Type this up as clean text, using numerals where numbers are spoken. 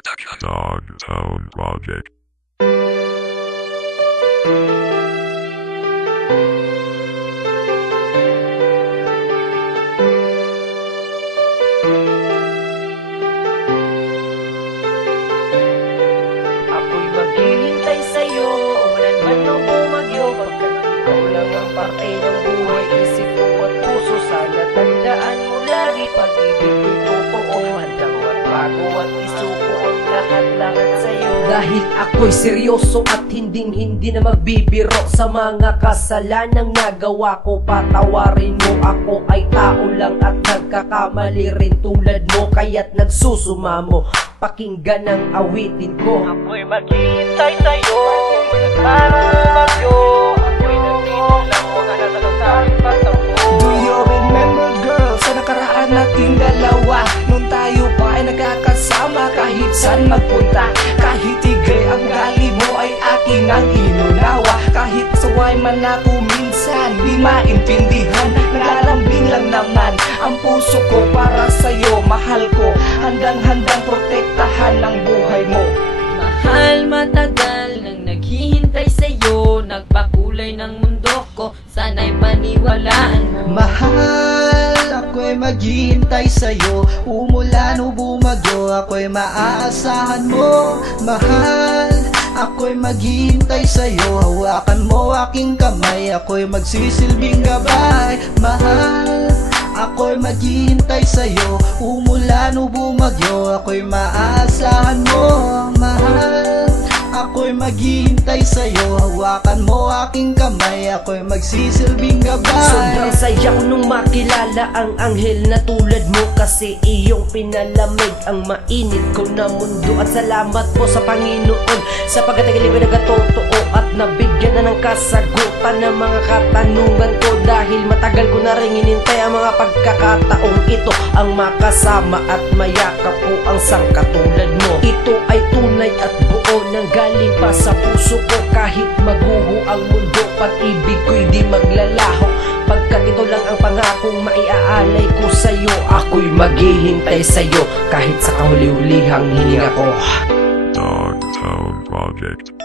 Dogtown Project. Ako'y maghihintay sa'yo, umulan man o bumagyo. Pagkat ikaw lang ang parte ng buhay, isip ko at puso. Sana tandaan mo lagi, pag-ibig ko'y totoo. Handang magbago at isuko ang lahat-lahat sa'yo. Dahil ako'y seryoso at hindi na magbibiro sa mga kasalanang nagawa ko. Patawarin mo, ako ay tao lang at nagkakamali rin tulad mo. Kaya't nagsusumamo, pakinggan ang awitin ko. Ako'y maghihintay sa'yo, umulan man o bumagyo. Ako'y nandito lang, mga nasalong pasampo. Do you remember, girl, sa nakaraan nating dalawa? Nung tayo pa ay nagkakasama, kahit saan magpunta. Kahit tigay ang gali mo ay akin ang inunawa. Kahit saway man ako minsan, di maintindihan. Naglalambing lang naman ang puso ko para sa'yo. Mahal ko, handang-handang protektahan ang buhay mo. Mahal, matagal nang naghihintay sa'yo. Nagpakulay ng mundo ko, sana'y paniwalaan mo. Mahal, ako'y maghihintay sa'yo. Umulan o bumagyo, ako'y maaasahan mo. Mahal, ako'y maghihintay sa'yo. Hawakan mo aking kamay, ako'y magsisilbing gabay. Mahal, ako'y maghihintay sa'yo. Umulan o bumagyo, ako'y maaasahan mo. Mahal, ako'y maghihintay sa'yo. Hawakan mo aking kamay, ako'y magsisilbing gabay. Sobrang saya ko nung makilala ang anghel na tulad mo. Kasi iyong pinalamig ang mainit ko na mundo. At salamat po sa Panginoon sapagkat nagilibay nagkatotoo at nabigyan na ng kasagutan ng mga katanungan ko. Dahil matagal ko na rin hinintay ang mga pagkakataong ito, ang makasama at mayakap ko ang sangkatulad mo. Ito ay tunay at buo nang galing pa sa puso ko. Kahit maguho ang mundo, pag-ibig ko'y di maglalaho. Pagkat ito lang ang pangakong maiaalay ko sa'yo. Ako'y maghihintay sa'yo kahit sa kahuli-hulihang hininga ko. Dogtown Project.